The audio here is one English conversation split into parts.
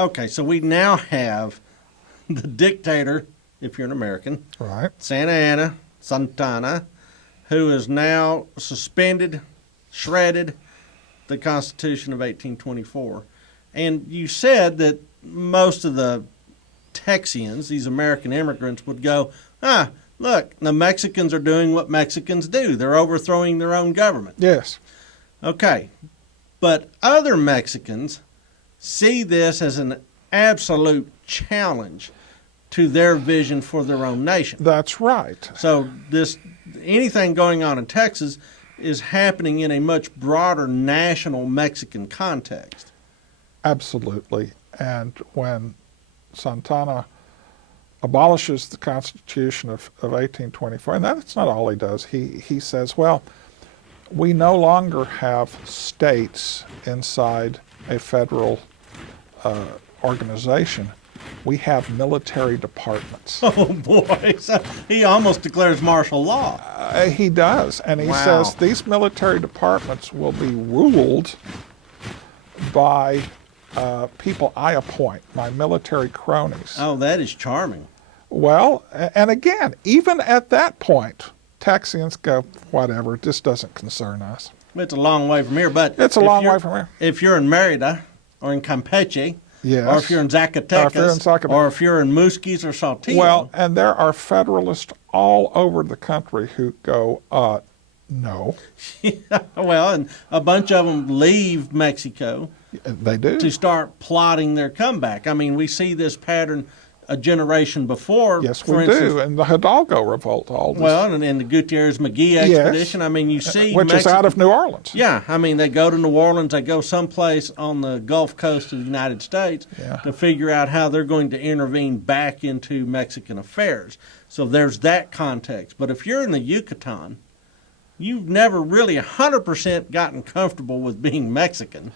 Okay, so we now have the dictator, if you're an American, Right. Santana, who has now suspended, shredded the Constitution of 1824. And you said that most of the Texians, these American immigrants, would go, look, the Mexicans are doing what Mexicans do. They're overthrowing their own government. Yes. Okay. But other Mexicans see this as an absolute challenge to their vision for their own nation. That's right. So anything going on in Texas is happening in a much broader national Mexican context. Absolutely. And when Santana abolishes the Constitution of 1824, and that's not all he does. He says, well, we no longer have states inside a federal organization. We have military departments. Oh, boy. So he almost declares martial law. He does. And he says these military departments will be ruled by people I appoint, my military cronies. Oh, that is charming. Well, and again, even at that point, Texians go, whatever, this doesn't concern us. It's a long way from here, but it's a long way from here. If you're in Mérida or in Campeche, yes, or if you're in Zacatecas, or if you're in Musquis or Saltillo. Well, and there are Federalists all over the country who go, no. Well, and a bunch of them leave Mexico. They do. To start plotting their comeback. I mean, we see this pattern a generation before. Yes, we do. And the Hidalgo Revolt, all this. Well, and the Gutierrez-McGee expedition. Yes. I mean, you see which is out of New Orleans. Yeah, I mean, they go to New Orleans, they go someplace on the Gulf Coast of the United States to figure out how they're going to intervene back into Mexican affairs. So there's that context. But if you're in the Yucatan, you've never really 100% gotten comfortable with being Mexican.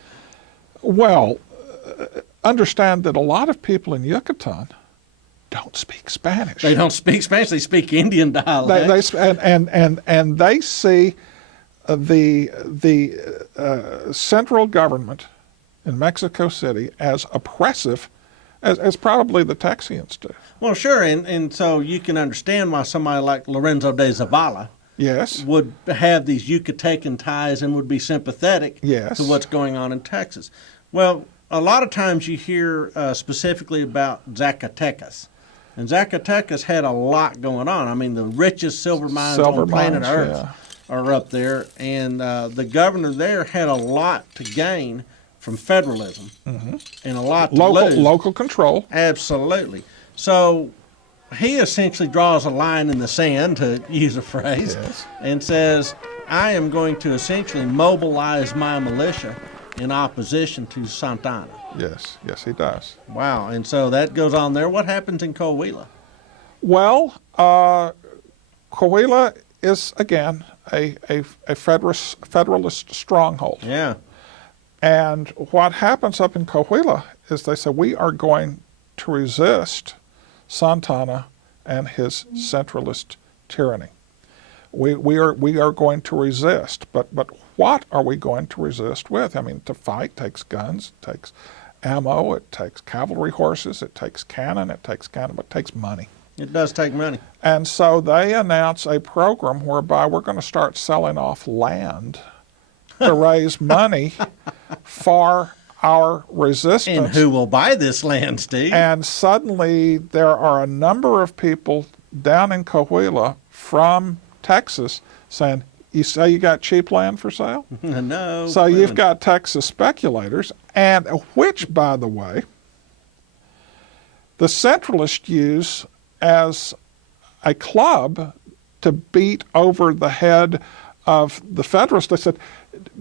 Well, understand that a lot of people in Yucatan don't speak Spanish. They don't speak Spanish. They speak Indian dialect. And they see the central government in Mexico City as oppressive as probably the Texians do. Well, sure. And so you can understand why somebody like Lorenzo de Zavala would have these Yucatecan ties and would be sympathetic to what's going on in Texas. Well, a lot of times you hear specifically about Zacatecas. And Zacatecas had a lot going on. I mean, the richest silver mines on planet Earth are up there. And the governor there had a lot to gain from federalism and a lot to lose. Local control. Absolutely. So he essentially draws a line in the sand, to use a phrase, and says, I am going to essentially mobilize my militia in opposition to Santana. Yes, he does. Wow, and so that goes on there. What happens in Coahuila? Well, Coahuila is, again, a Federalist stronghold. Yeah. And what happens up in Coahuila is they say, we are going to resist Santana and his centralist tyranny. We are going to resist, but what are we going to resist with? I mean, to fight takes guns, it takes ammo, it takes cavalry horses, it takes cannon, but it takes money. It does take money. And so they announce a program whereby we're going to start selling off land to raise money for our resistance. And who will buy this land, Steve? And suddenly there are a number of people down in Coahuila from Texas saying, you say you got cheap land for sale? No. So you've got Texas speculators, and which, by the way, the centralists use as a club to beat over the head of the Federalists. They said,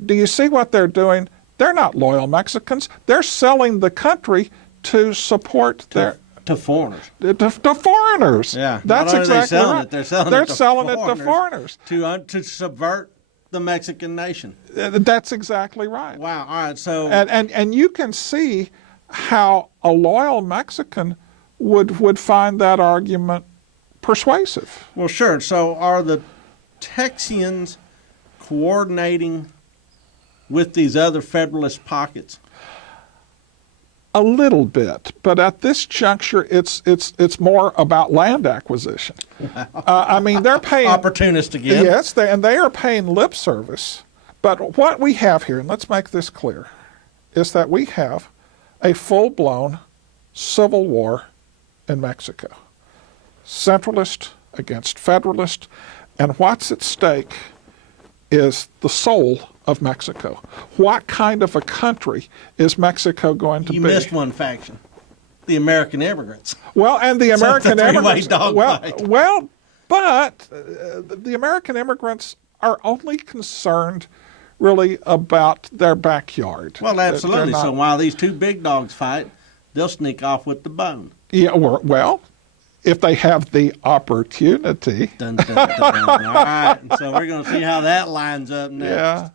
do you see what they're doing? They're not loyal Mexicans. They're selling the country to support their... To foreigners. To foreigners. Yeah. That's exactly right. They're selling it to foreigners. To subvert the Mexican nation. That's exactly right. Wow. All right. So. And you can see how a loyal Mexican would find that argument persuasive. Well, sure. So are the Texians coordinating with these other Federalist pockets? A little bit, but at this juncture, it's more about land acquisition. I mean, they're paying opportunist again. Yes, they are paying lip service. But what we have here, and let's make this clear, is that we have a full-blown civil war in Mexico. Centralist against Federalist, and what's at stake is the soul of Mexico. What kind of a country is Mexico going to be? You missed one faction, the American immigrants. Well, and the American immigrants. But the American immigrants are only concerned really about their backyard. Well, absolutely. So while these two big dogs fight, they'll sneak off with the bone. Yeah, well, if they have the opportunity. Dun, dun, dun. All right, so we're going to see how that lines up next. Yeah.